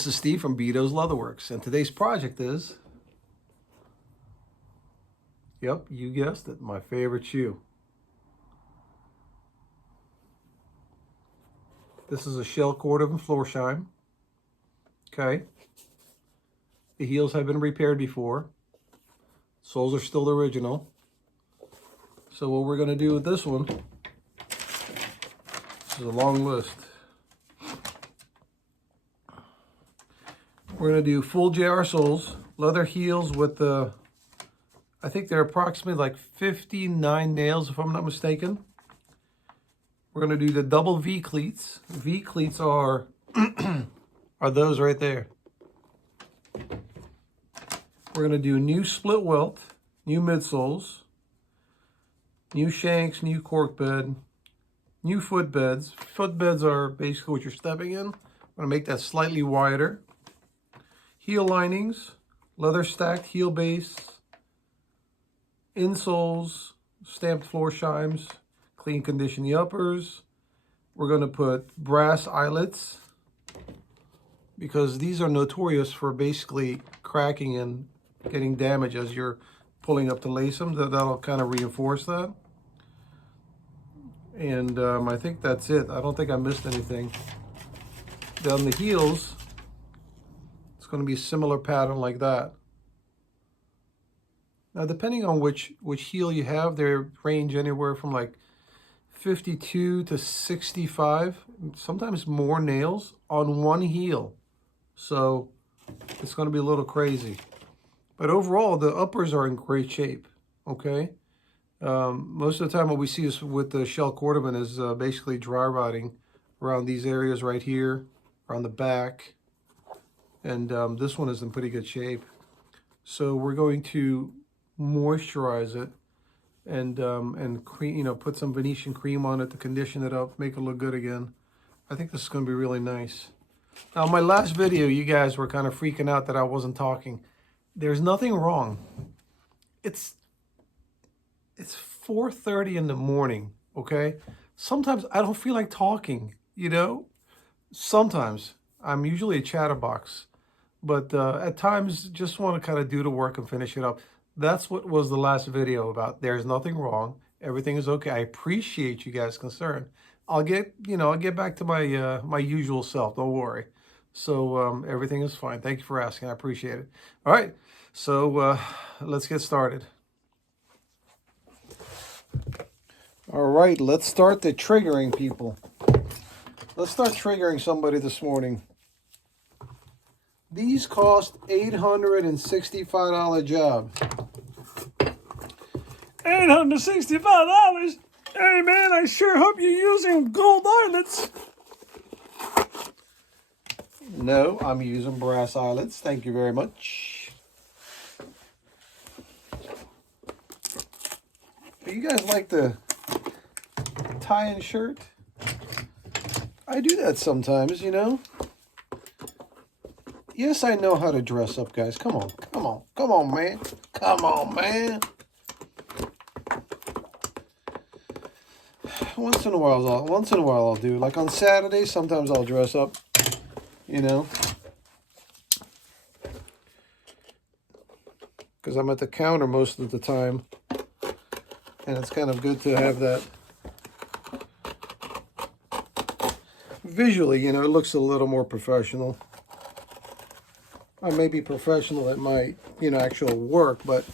This is Steve from Beto's Leatherworks, and today's project is, yep, you guessed it, my favorite shoe. This is a shell Cordovan Florsheim. Okay. The heels have been repaired before. Soles are still the original. So what we're going to do with this one, this is a long list. We're going to do full JR soles, leather heels with the, I think they're approximately like 59 nails if I'm not mistaken. We're going to do the double V cleats. V cleats are, are those right there. We're going to do new split welt, new midsoles, new shanks, new cork bed, new foot beds. Foot beds are basically what you're stepping in. I'm going to make that slightly wider. Heel linings, leather stacked heel base, insoles, stamped Florsheims, clean condition the uppers. We're going to put brass eyelets because these are notorious for basically cracking and getting damage as you're pulling up to lace them. That'll kind of reinforce that. And I think that's it. I don't think I missed anything. Then the heels, going to be a similar pattern like that. Now, depending on which heel you have, they range anywhere from like 52 to 65, sometimes more nails on one heel. So it's going to be a little crazy. But overall, the uppers are in great shape, okay? Most of the time what we see is with the shell Cordovan is basically dry rotting around these areas right here, around the back. And this one is in pretty good shape. So we're going to moisturize it and cream, put some Venetian cream on it to condition it up, make it look good again. I think this is going to be really nice. Now, my last video, you guys were kind of freaking out that I wasn't talking. There's nothing wrong. It's 4:30 in the morning, okay? Sometimes I don't feel like talking, Sometimes. I'm usually a chatterbox. But at times, just want to kind of do the work and finish it up. That's what was the last video about. There's nothing wrong. Everything is okay. I appreciate you guys' concern. I'll get back to my my usual self. Don't worry. So everything is fine. Thank you for asking. I appreciate it. All right. So let's get started. All right. Let's start the triggering, people. Let's start triggering somebody this morning. These cost $865 job. $865? Hey man, I sure hope you're using gold eyelets. No, I'm using brass eyelets. Thank you very much. Do you guys like the tie-in shirt? I do that sometimes, Yes, I know how to dress up, guys. Come on, man. Come on, man. Once in a while I'll do. Like on Saturdays, sometimes I'll dress up, because I'm at the counter most of the time, and it's kind of good to have that. Visually, it looks a little more professional. I may be professional at my, actual work, but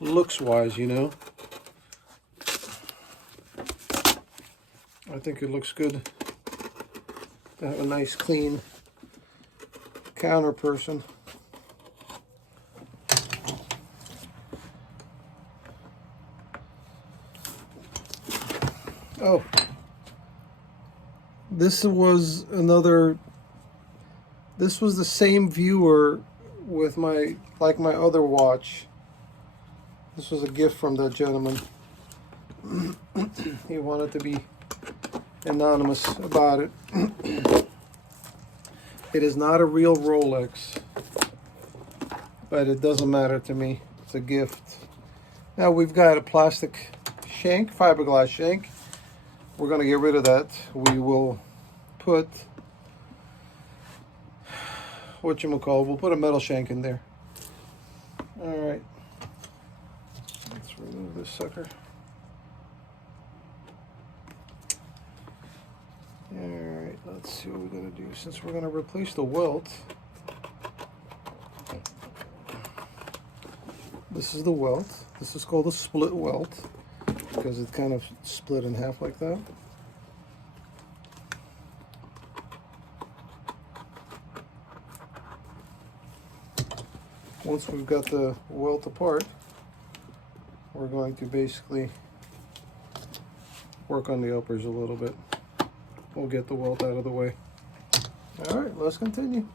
looks-wise, I think it looks good to have a nice, clean counter person. Oh, this was the same viewer with my other watch. This was a gift from that gentleman. He wanted to be anonymous about it. It is not a real Rolex, but it doesn't matter to me. It's a gift. Now we've got a plastic shank, fiberglass shank. We're going to get rid of that. We will put whatchamacallit, we'll put a metal shank in there. All right. Let's remove this sucker. All right, let's see what we're gonna do. Since we're gonna replace the welt, this is the welt. This is called a split welt because it kind of split in half like that. Once we've got the welt apart, we're going to basically work on the uppers a little bit. We'll get the welt out of the way. All right, let's continue.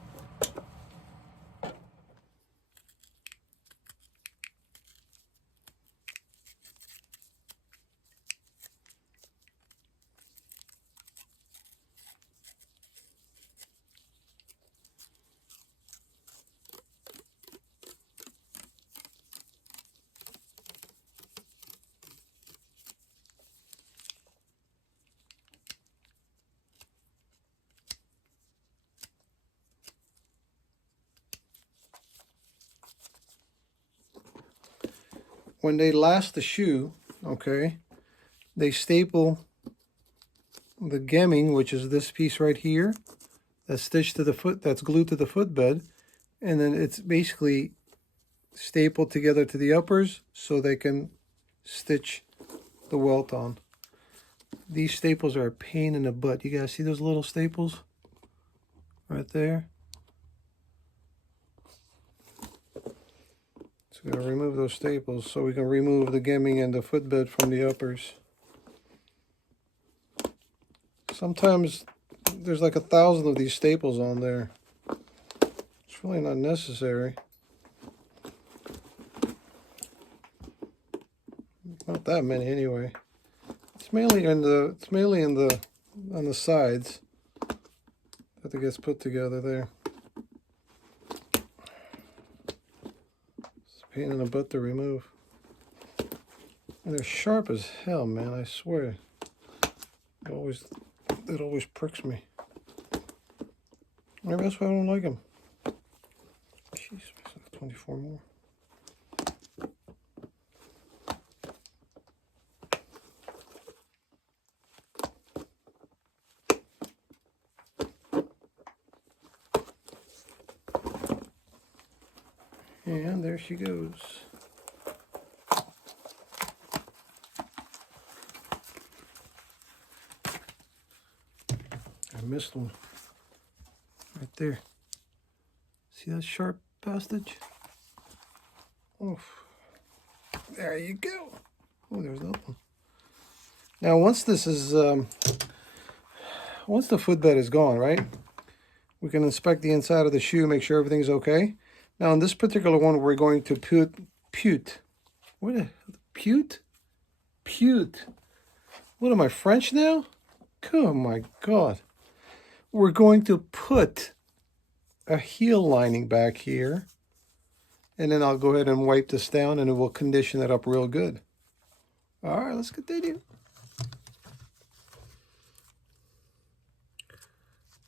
When they last the shoe, okay, they staple the gemming, which is this piece right here, that's stitched to the foot, that's glued to the footbed, and then it's basically stapled together to the uppers so they can stitch the welt on. These staples are a pain in the butt. You guys see those little staples right there? So we're going to remove those staples so we can remove the gemming and the footbed from the uppers. Sometimes there's like 1,000 of these staples on there. It's really not necessary. Not that many anyway. It's mainly on the sides that it gets put together there. Pain in the butt to remove. And they're sharp as hell, man, I swear. It always pricks me. Maybe that's why I don't like them. Jeez, 24 more. And there she goes. I missed one. Right there. See that sharp passage? Oof. There you go. Oh, there's another one. Now once this is, once the footbed is gone, right? We can inspect the inside of the shoe, make sure everything's okay. Now, in this particular one, we're going to pute. What a pute? Pute. What am I, French now? Oh my God. We're going to put a heel lining back here. And then I'll go ahead and wipe this down and it will condition it up real good. All right, let's continue.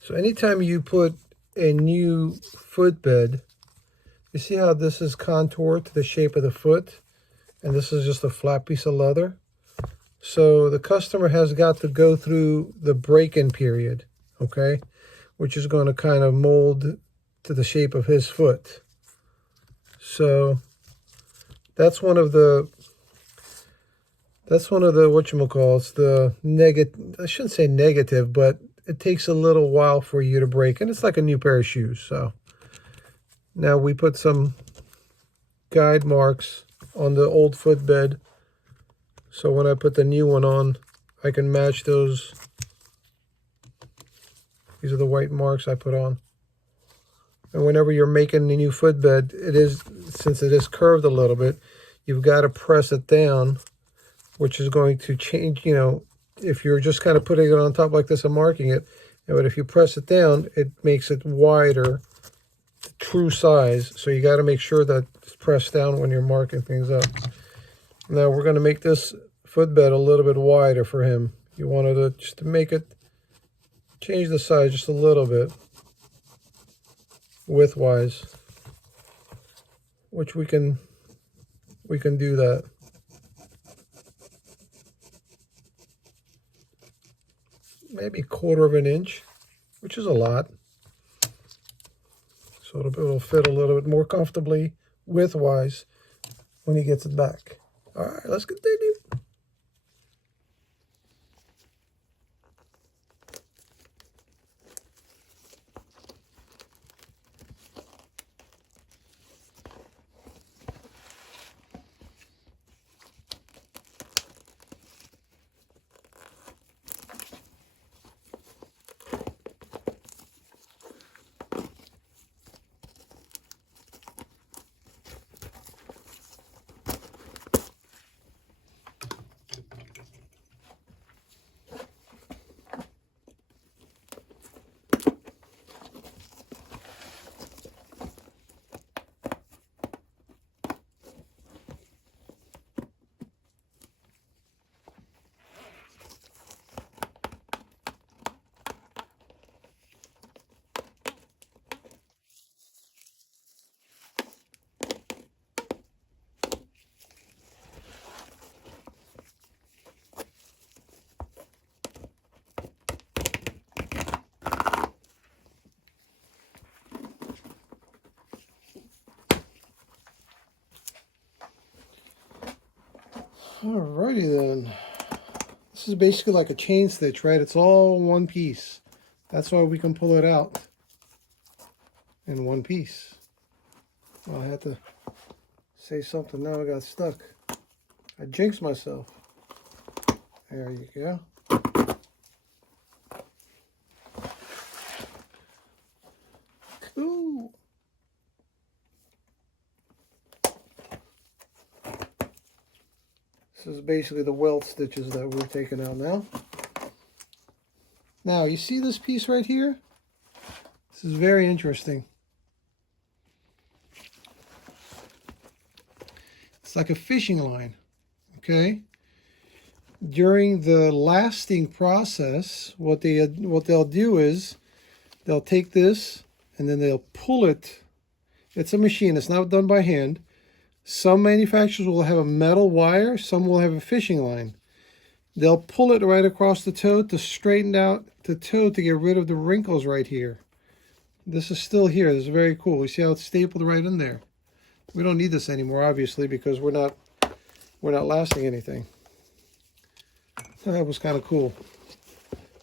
So anytime you put a new footbed, you see how this is contoured to the shape of the foot? And this is just a flat piece of leather. So the customer has got to go through the break-in period, okay? Which is going to kind of mold to the shape of his foot. So that's one of the whatchamacallits, the negative, I shouldn't say negative, but it takes a little while for you to break. And it's like a new pair of shoes, so. Now we put some guide marks on the old footbed. So when I put the new one on, I can match those. These are the white marks I put on. And whenever you're making the new footbed, since it is curved a little bit, you've got to press it down, which is going to change, you know, if you're just kind of putting it on top like this and marking it, but if you press it down, it makes it wider. True size, so you got to make sure that it's pressed down when you're marking things up. Now we're going to make this footbed a little bit wider for him. You wanted to just to make it, change the size just a little bit. widthwise, which we can do that. Maybe 1/4 of an inch, which is a lot. So it'll fit a little bit more comfortably widthwise when he gets it back. All right, let's continue. Alrighty then. This is basically like a chain stitch, right? It's all one piece. That's why we can pull it out in one piece. Well, I had to say something. Now I got stuck. I jinxed myself. There you go. Cool. This is basically the welt stitches that we're taking out now. Now, you see this piece right here? This is very interesting. It's like a fishing line, okay? During the lasting process, what they'll do is they'll take this and then they'll pull it. It's a machine. It's not done by hand. Some manufacturers will have a metal wire. Some will have a fishing line. They'll pull it right across the toe to straighten out the toe to get rid of the wrinkles right here. This is still here. This is very cool. You see how it's stapled right in there. We don't need this anymore, obviously, because we're not lasting anything. So that was kind of cool.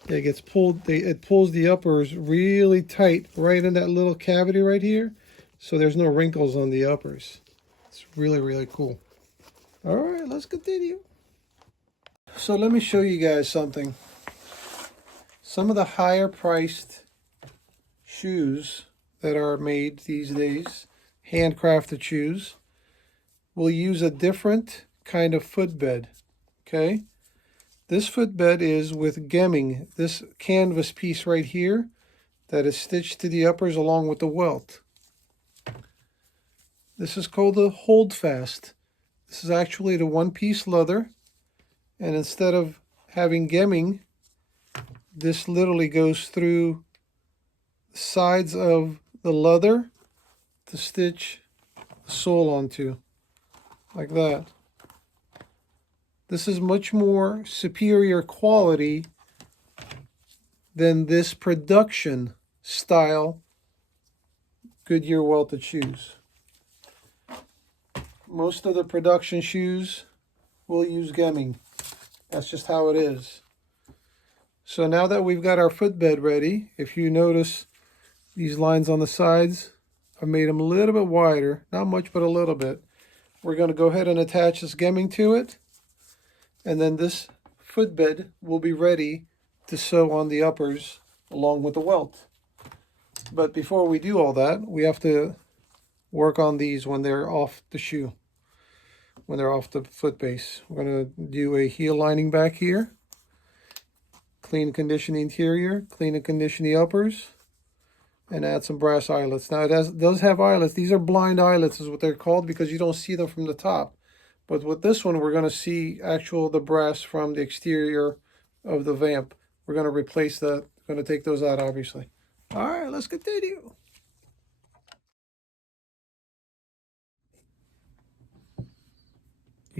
It gets pulled. It pulls the uppers really tight right in that little cavity right here, so there's no wrinkles on the uppers. It's really, really cool. All right, let's continue. So let me show you guys something. Some of the higher priced shoes that are made these days, handcrafted shoes, will use a different kind of footbed, okay? This footbed is with gemming, this canvas piece right here that is stitched to the uppers along with the welt. This is called the holdfast. This is actually the one-piece leather, and instead of having gemming, this literally goes through the sides of the leather to stitch the sole onto, like that. This is much more superior quality than this production style Goodyear welted shoes. Most of the production shoes will use gemming. That's just how it is. So now that we've got our footbed ready, if you notice these lines on the sides, I've made them a little bit wider. Not much, but a little bit. We're going to go ahead and attach this gemming to it. And then this footbed will be ready to sew on the uppers along with the welt. But before we do all that, we have to work on these when they're off the shoe, when they're off the foot base. We're going to do a heel lining back here, clean and condition the interior, clean and condition the uppers, and add some brass eyelets. Now it does have eyelets. These are blind eyelets is what they're called because you don't see them from the top. But with this one, we're going to see the brass from the exterior of the vamp. We're going to replace that. We're going to take those out, obviously. All right, let's continue.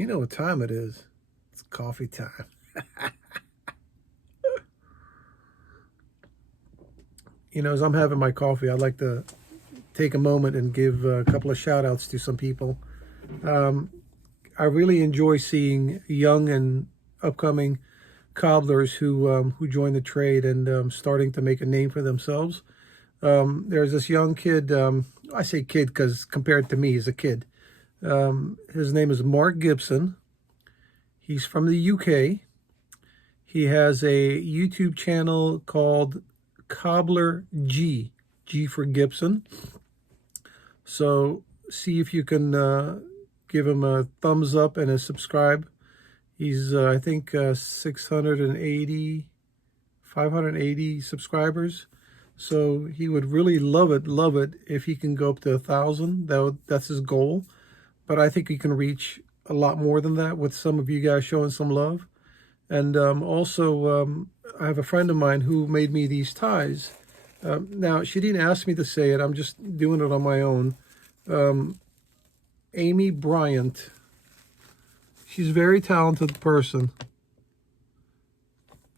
You know what time it is. It's coffee time. You know, as I'm having my coffee, I'd like to take a moment and give a couple of shout outs to some people. I really enjoy seeing young and upcoming cobblers who join the trade and starting to make a name for themselves. There's this young kid, I say kid because compared to me, he's a kid. His name is Mark Gibson. He's from the UK. He has a YouTube channel called Cobbler G for Gibson. So see if you can give him a thumbs up and a subscribe. He's, I think, 580 subscribers. So he would really love it if he can go up to 1,000. That's his goal. But I think he can reach a lot more than that with some of you guys showing some love. And also, I have a friend of mine who made me these ties. Now, she didn't ask me to say it. I'm just doing it on my own. Amy Bryant. She's a very talented person.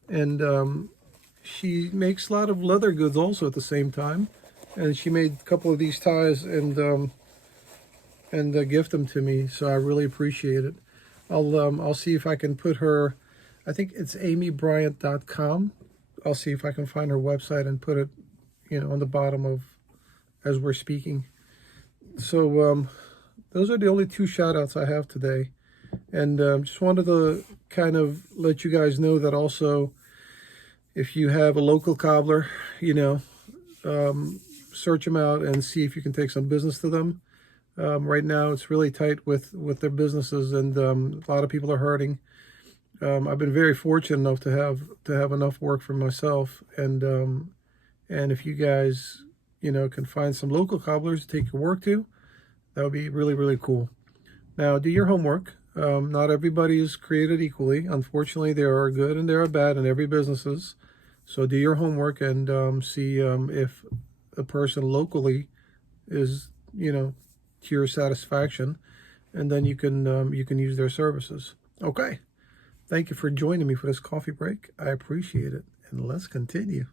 And she makes a lot of leather goods also at the same time. And she made a couple of these ties and gift them to me. So I really appreciate it. I'll see if I can put her, I think it's amybryant.com. I'll see if I can find her website and put it, you know, on the bottom of as we're speaking. So those are the only two shout outs I have today. And just wanted to kind of let you guys know that also, if you have a local cobbler, you know, search them out and see if you can take some business to them. Right now, it's really tight with their businesses, and a lot of people are hurting. I've been very fortunate enough to have enough work for myself, and if you guys, you know, can find some local cobblers to take your work to, that would be really, really cool. Now, do your homework. Not everybody is created equally. Unfortunately, there are good and there are bad in every businesses. So do your homework and see if a person locally is, you know, to your satisfaction, and then you can use their services. Okay. Thank you for joining me for this coffee break. I appreciate it. And let's continue.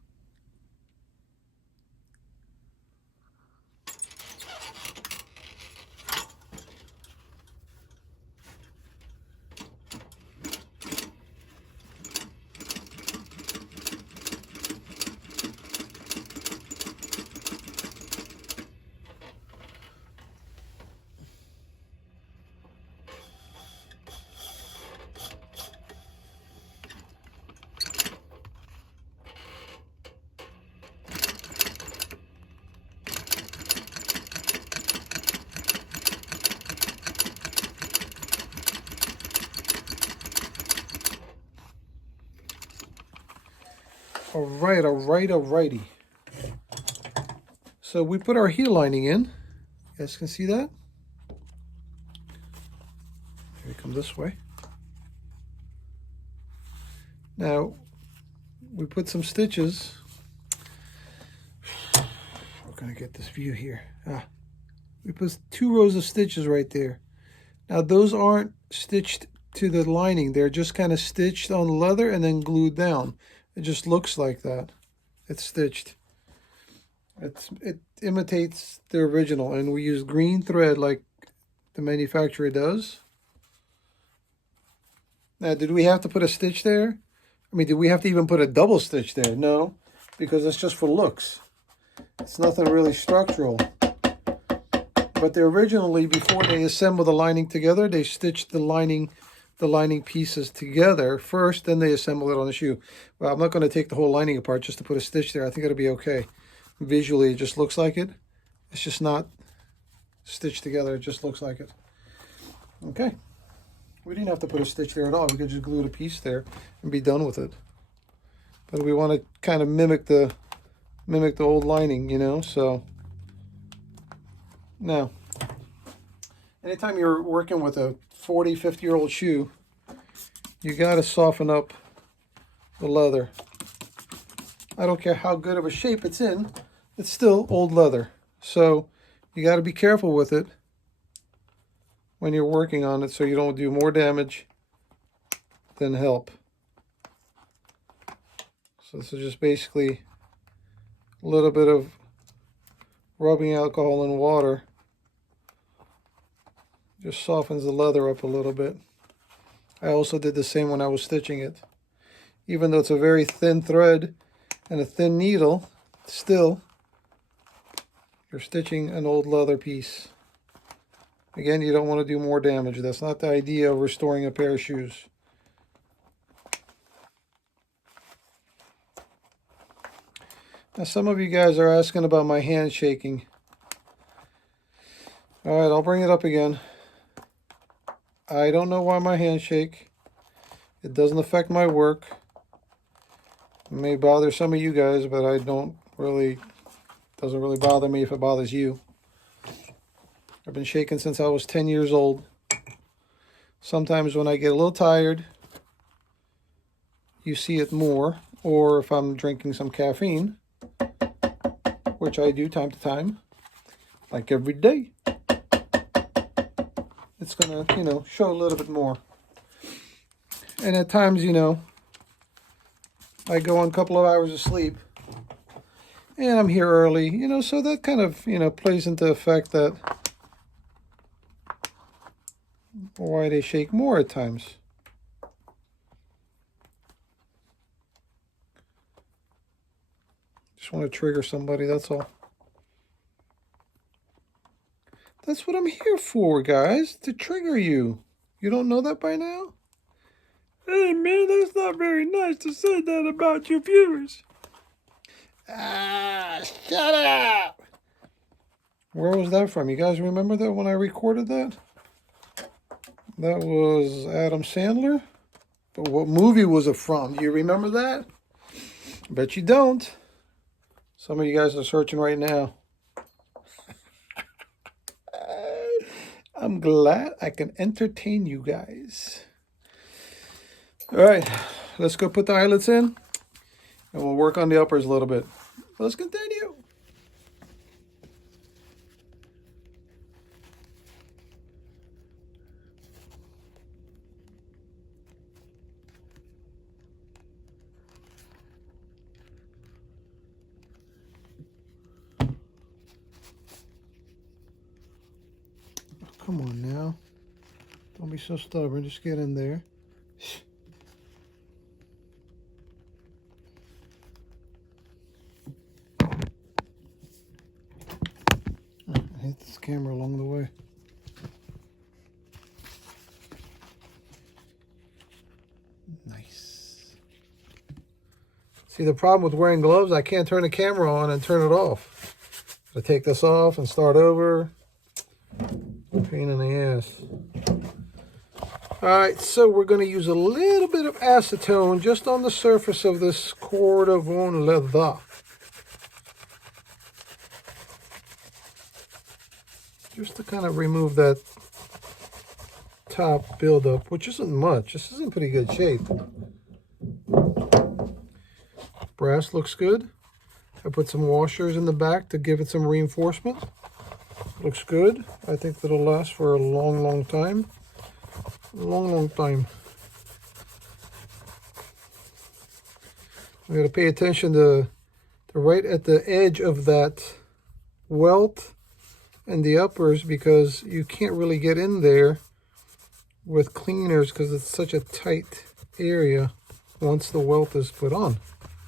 Alrighty. So we put our heel lining in. You guys can see that. Here we come this way. Now, we put some stitches. We're gonna get this view here. We put 2 rows of stitches right there. Now, those aren't stitched to the lining. They're just kind of stitched on leather and then glued down. It just looks like that. It's stitched. It imitates the original, and we use green thread like the manufacturer does. Now, did we have to put a stitch there? I mean, did we have to even put a double stitch there? No, because it's just for looks. It's nothing really structural. But they originally, before they assembled the lining together, they stitched the lining pieces together first, then they assemble it on the shoe. Well, I'm not going to take the whole lining apart just to put a stitch there. I think it'll be okay. Visually, it just looks like it. It's just not stitched together. It just looks like it. Okay. We didn't have to put a stitch there at all. We could just glue the piece there and be done with it. But we want to kind of mimic the old lining, you know, so. Now, anytime you're working with a 40, 50-year-old shoe, you got to soften up the leather. I don't care how good of a shape it's in, it's still old leather. So you got to be careful with it. when you're working on it so you don't do more damage than help. So this is just basically a little bit of rubbing alcohol in water. Just softens the leather up a little bit. I also did the same when I was stitching it. Even though it's a very thin thread and a thin needle, still, you're stitching an old leather piece. Again, you don't want to do more damage. That's not the idea of restoring a pair of shoes. Now, some of you guys are asking about my hand shaking. All right, I'll bring it up again. I don't know why my hands shake. It doesn't affect my work. It may bother some of you guys, but I don't really, doesn't really bother me if it bothers you. I've been shaking since I was 10 years old. Sometimes when I get a little tired, you see it more, or if I'm drinking some caffeine, which I do time to time, like every day, it's gonna, show a little bit more. And at times, I go on a couple of hours of sleep, and I'm here early, so that kind of, plays into effect that why they shake more at times. Just want to trigger somebody, that's all. That's what I'm here for, guys, to trigger you. You don't know that by now? Hey, man, that's not very nice to say that about your viewers. Ah, shut up! Where was that from? You guys remember that when I recorded that? That was Adam Sandler. But what movie was it from? Do you remember that? I bet you don't. Some of you guys are searching right now. I'm glad I can entertain you guys. All right, let's go put the eyelets in, and we'll work on the uppers a little bit. Let's continue. Come on now. Don't be so stubborn. Just get in there. I hit this camera along the way. Nice. See, the problem with wearing gloves, I can't turn the camera on and turn it off. I take this off and start over. Pain in the ass. All right, so we're going to use a little bit of acetone just on the surface of this cordovon leather. Just to kind of remove that top buildup, which isn't much. This is in pretty good shape. Brass looks good. I put some washers in the back to give it some reinforcement. Looks good. I think that'll last for a long, long time. Long time. We got to pay attention to right at the edge of that welt and the uppers, because you can't really get in there with cleaners because it's such a tight area once the welt is put on.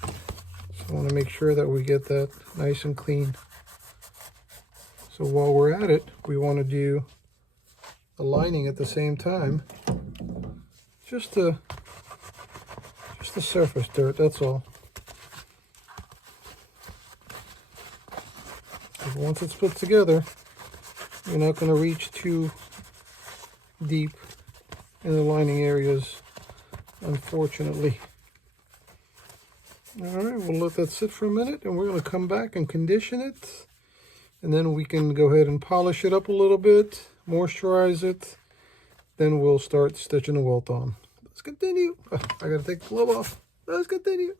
So I want to make sure that we get that nice and clean. So while we're at it, we want to do the lining at the same time. Just the surface dirt, that's all. Because once it's put together, you're not going to reach too deep in the lining areas, unfortunately. All right, we'll let that sit for a minute, and we're going to come back and condition it. And then we can go ahead and polish it up a little bit, moisturize it. Then we'll start stitching the welt on. Let's continue. I got to take the glove off. Let's continue.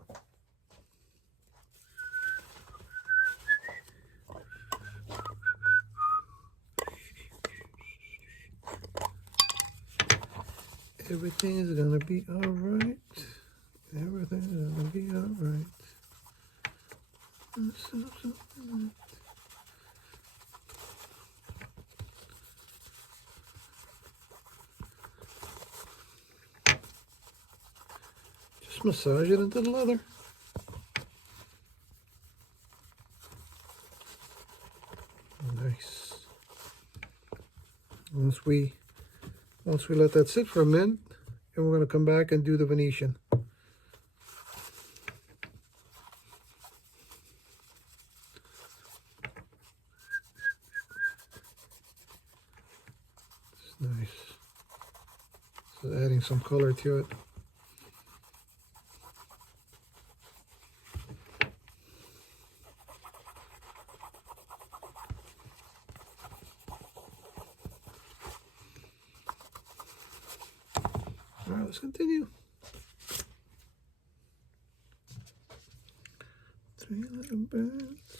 Everything is gonna be all right. Everything is gonna be all right. Just massage it into the leather. Nice. Once we let that sit for a minute, and we're going to come back and do the Venetian. It's nice. So adding some color to it. All right, let's continue. 3 little birds.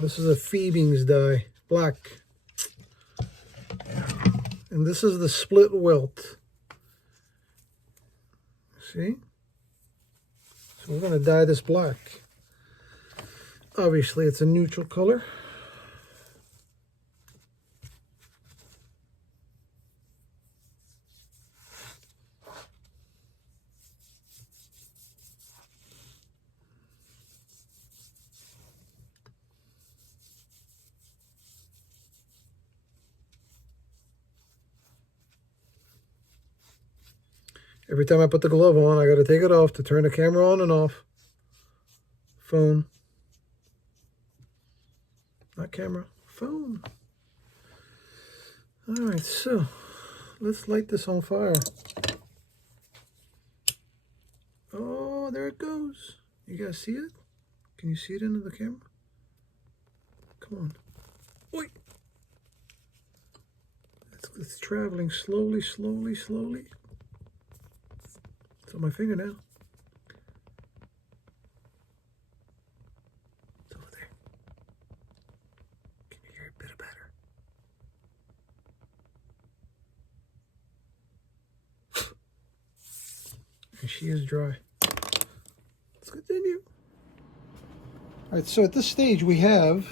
This is a Phoebing's dye, black. And this is the split welt. See? So we're going to dye this black. Obviously, it's a neutral color. Every time I put the glove on, I got to take it off to turn the camera on and off. Phone. Not camera. Phone. All right, so let's light this on fire. Oh, there it goes. You guys see it? Can you see it into the camera? Come on. Oi! It's traveling slowly, slowly, slowly. It's on my finger now. It's over there. Can you hear it a bit better? And she is dry. Let's continue. All right, so at this stage we have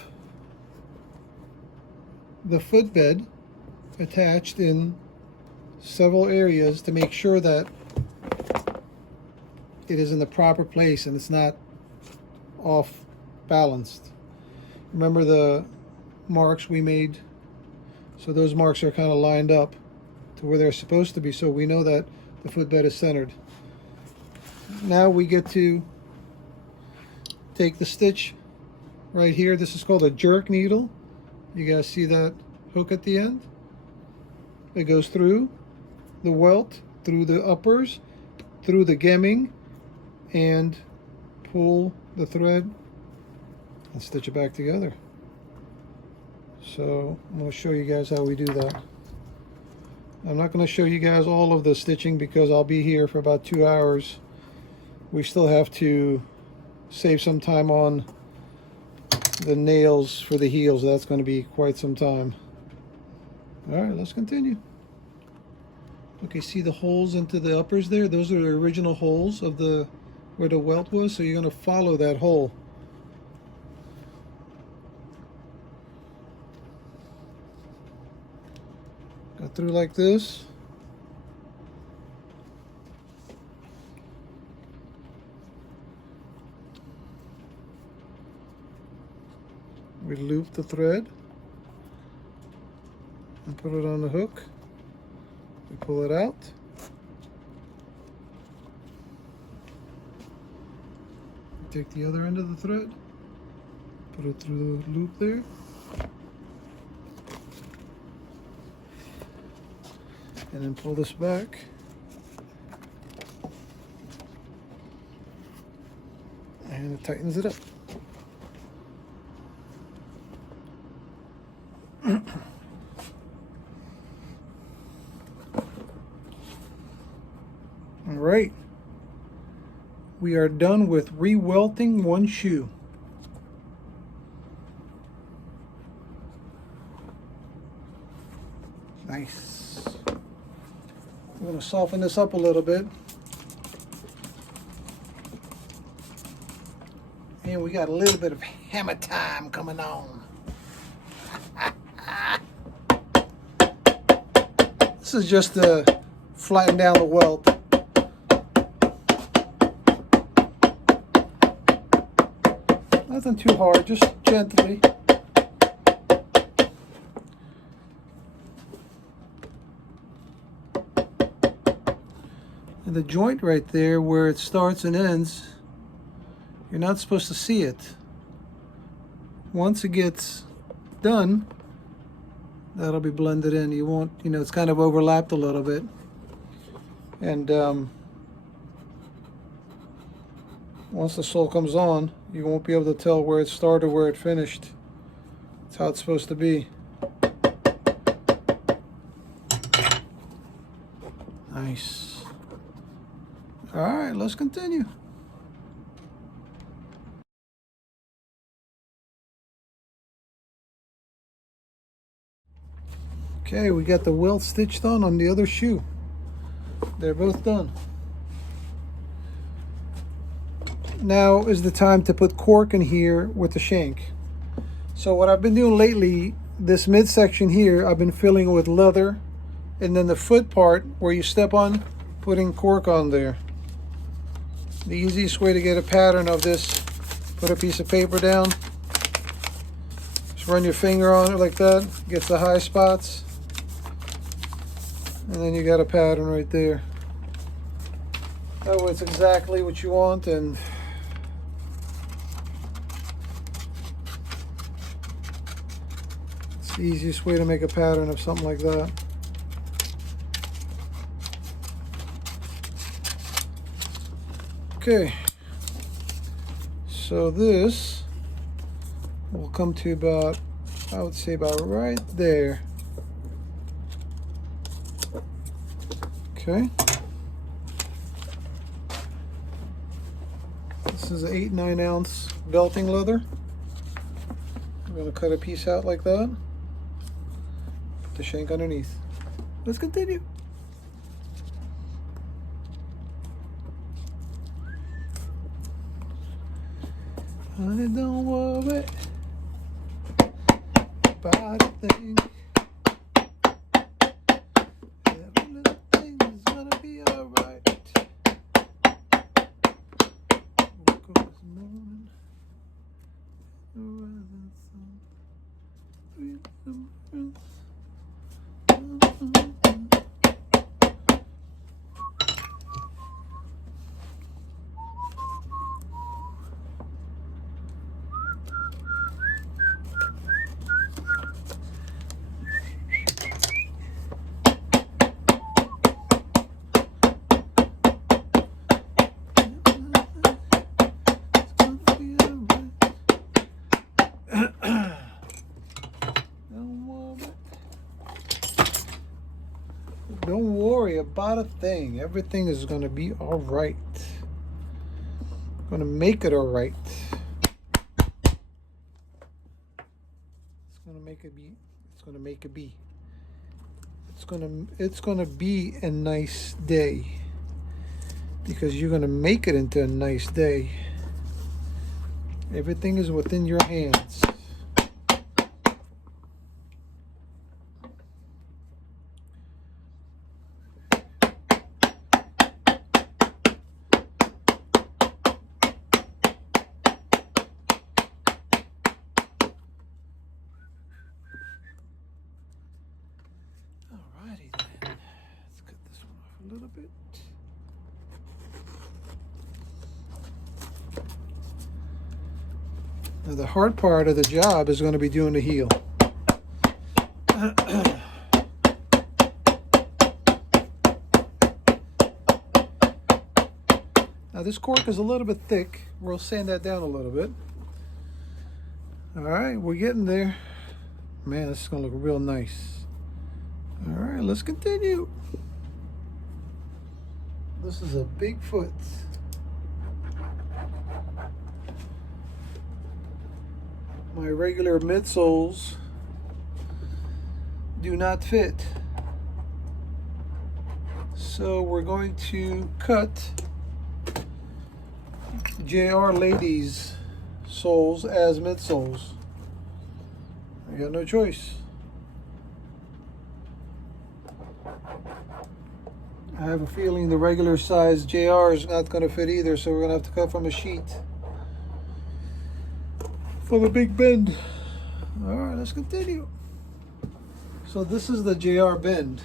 the footbed attached in several areas to make sure that it is in the proper place and it's not off balanced. Remember the marks we made? So those marks are kind of lined up to where they're supposed to be, so we know that the footbed is centered. Now we get to take the stitch right here. This is called a jerk needle. You guys see that hook at the end? It goes through the welt, through the uppers, through the gemming, and pull the thread and stitch it back together. So I'm going to show you guys how we do that. I'm not going to show you guys all of the stitching because I'll be here for about 2 hours. We still have to save some time on the nails for the heels. That's going to be quite some time. All right, let's continue. Okay, see the holes into the uppers there? Those are the original holes of the where the welt was, so you're going to follow that hole. Go through like this. We loop the thread and put it on the hook. We pull it out. Take the other end of the thread, put it through the loop there. And then pull this back. And it tightens it up. All right. We are done with re-welting one shoe. Nice. We're going to soften this up a little bit. And we got a little bit of hammer time coming on. This is just to flatten down the welt. Nothing too hard, just gently. And the joint right there where it starts and ends, you're not supposed to see it. Once it gets done, that'll be blended in. You won't, it's kind of overlapped a little bit. And once the sole comes on, you won't be able to tell where it started, where it finished. That's how it's supposed to be. Nice. All right, let's continue. Okay, we got the welt stitched on the other shoe. They're both done. Now is the time to put cork in here with the shank. So what I've been doing lately, this midsection here, I've been filling with leather, and then the foot part where you step on, putting cork on there. The easiest way to get a pattern of this, put a piece of paper down, just run your finger on it like that, gets the high spots, and then you got a pattern right there. That way it's exactly what you want, and it's the easiest way to make a pattern of something like that. Okay, so this will come to about, I would say about right there. Okay. This is 8-9 ounce belting leather. I'm going to cut a piece out like that. Put the shank underneath. Let's continue. Honey, don't worry about a thing. Every little thing is gonna be alright. Woke up this morning, the rising sun, breathe the breath. Don't worry about a thing. Everything is going to be all right. Going to make it all right. It's going to make it be. It's going to make it be. It's going to be a nice day, because you're going to make it into a nice day. Everything is within your hands. Alrighty then. Let's cut this one off a little bit. Now the hard part of the job is going to be doing the heel. Now this cork is a little bit thick. We'll sand that down a little bit. Alright, we're getting there. Man, this is going to look real nice. Alright, let's continue. This is a big foot. My regular midsoles do not fit. So we're going to cut JR Ladies soles as midsoles. I got no choice. I have a feeling the regular size JR is not going to fit either, so we're going to have to cut from a sheet for the big bend. All right, let's continue. So this is the JR bend.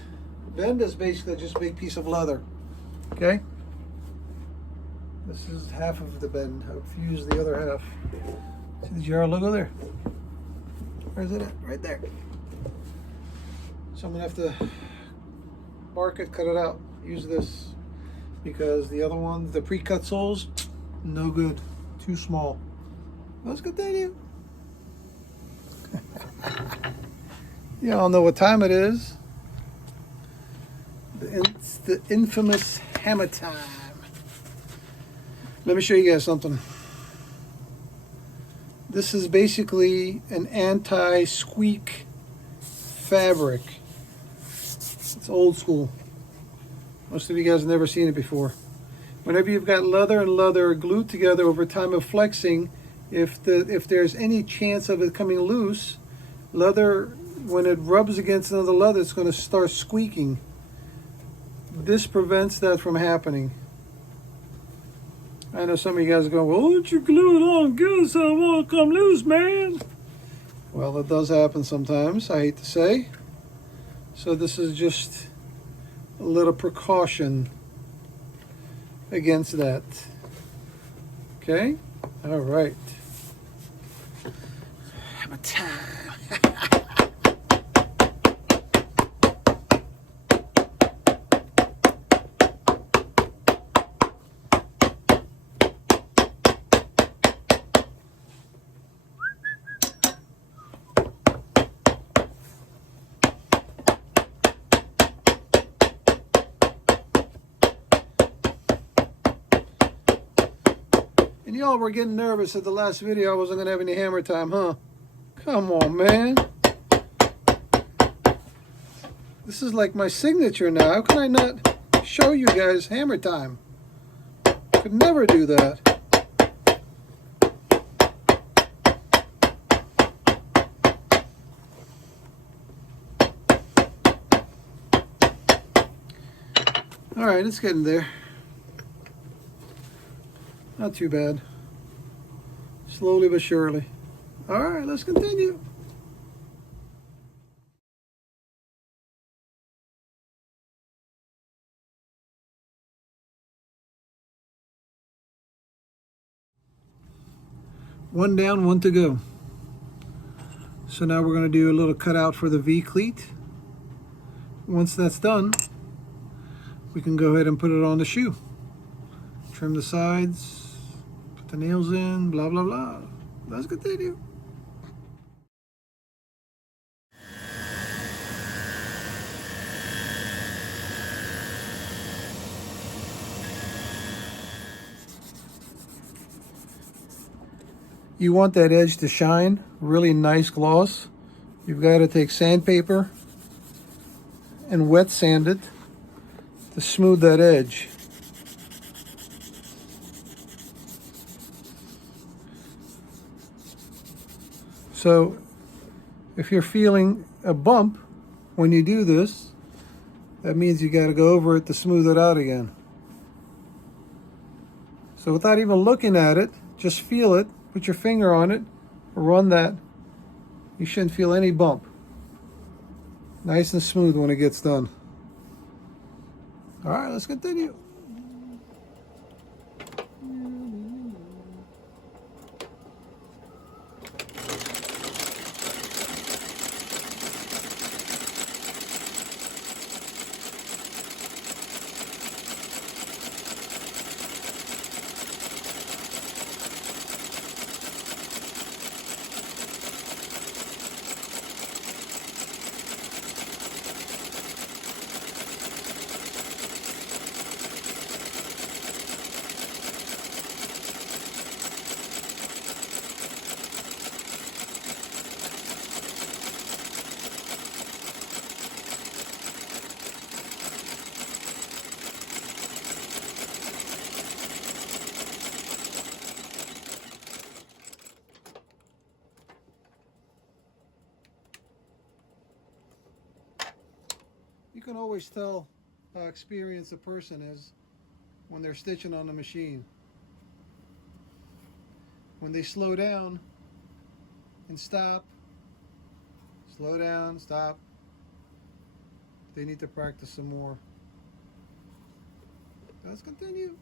Bend is basically just a big piece of leather. Okay? This is half of the bend. I've used the other half. See the JR logo there? Where's it at? Right there. So I'm going to have to mark it, cut it out. Use this because the other one, the pre-cut soles, no good. Too small. Let's continue. You all know what time it is. It's the infamous hammer time. Let me show you guys something. This is basically an anti-squeak fabric. It's old school. Most of you guys have never seen it before. Whenever you've got leather and leather glued together over time of flexing, if there's any chance of it coming loose, leather, when it rubs against another leather, it's going to start squeaking. This prevents that from happening. I know some of you guys are going, well, why don't you glue it on good so it won't come loose, man? Well, it does happen sometimes, I hate to say. So this is just a little precaution against that. Okay? All right. Hammer time. And y'all were getting nervous at the last video I wasn't going to have any hammer time, huh? Come on, man. This is like my signature now. How can I not show you guys hammer time? Could never do that. All right, it's getting there. Not too bad. Slowly but surely. All right, let's continue. One down, one to go. So now we're going to do a little cutout for the V cleat. Once that's done, we can go ahead and put it on the shoe. Trim the sides. Put the nails in, blah, blah, blah. Let's continue. You want that edge to shine, really nice gloss. You've got to take sandpaper and wet sand it to smooth that edge. So if you're feeling a bump when you do this, that means you got to go over it to smooth it out again. So without even looking at it, just feel it, put your finger on it, run that. You shouldn't feel any bump. Nice and smooth when it gets done. All right, let's continue. You can always tell how experienced a person is when they're stitching on the machine. When they slow down and stop, slow down, stop, they need to practice some more. Let's continue.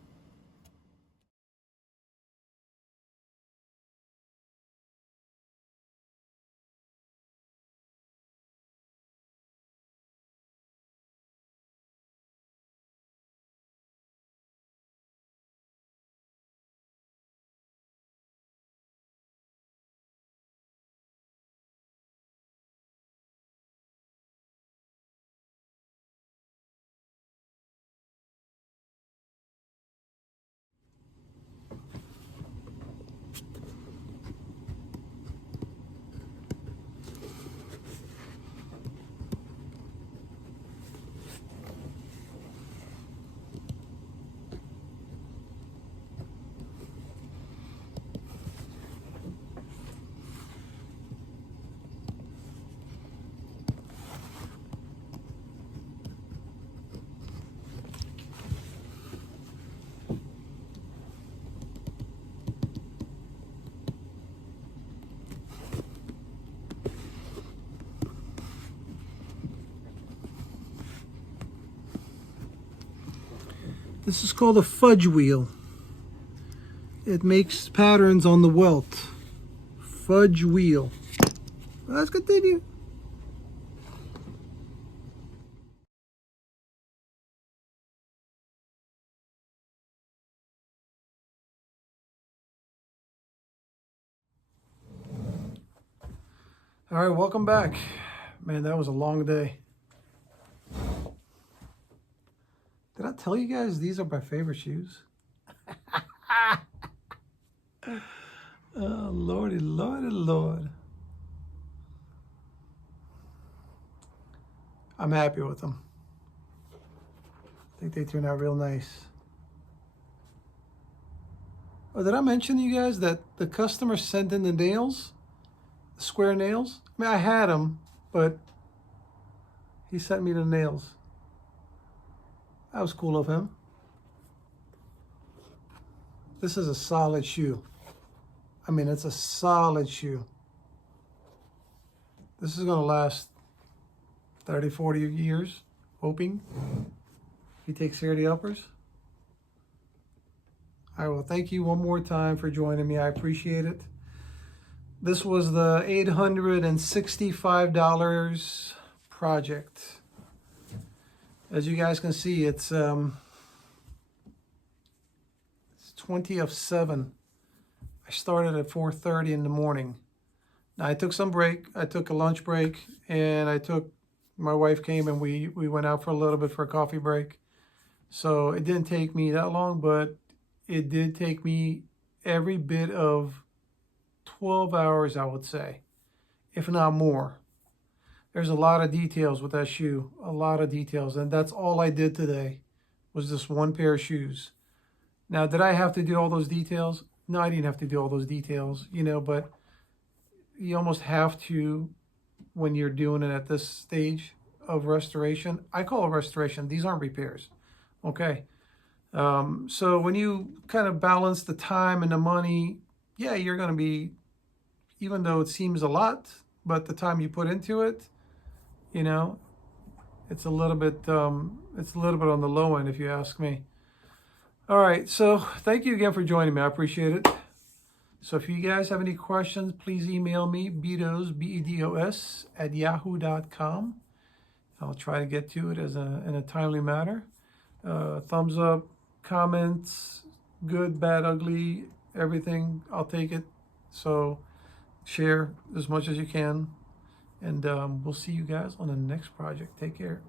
This is called a fudge wheel. It makes patterns on the welt. Fudge wheel. Let's continue. All right, welcome back. Man, that was a long day. Did I tell you guys these are my favorite shoes? Oh, Lordy, Lordy, Lord. I'm happy with them. I think they turned out real nice. Oh, did I mention to you guys that the customer sent in the nails? The square nails? I mean, I had them, but he sent me the nails. That was cool of him. This is a solid shoe. I mean, it's a solid shoe. This is going to last 30, 40 years, hoping. He takes care of the uppers. I will thank you one more time for joining me. I appreciate it. This was the $865 project. As you guys can see, it's 20 of 7. I started at 4:30 in the morning. Now I took some break. I took a lunch break, and my wife came and we went out for a little bit for a coffee break. So it didn't take me that long, but it did take me every bit of 12 hours, I would say, if not more. There's a lot of details with that shoe, a lot of details, and that's all I did today was this one pair of shoes. Now, did I have to do all those details? No, I didn't have to do all those details, but you almost have to when you're doing it at this stage of restoration. I call it restoration. These aren't repairs, okay? So when you kind of balance the time and the money, yeah, you're going to be, even though it seems a lot, but the time you put into it, it's a little bit on the low end, if you ask me. All right, so thank you again for joining me. I appreciate it. So if you guys have any questions, please email me, bedos, BEDOS, @yahoo.com. I'll try to get to it in a timely manner. Thumbs up, comments, good, bad, ugly, everything, I'll take it. So share as much as you can. And we'll see you guys on the next project. Take care.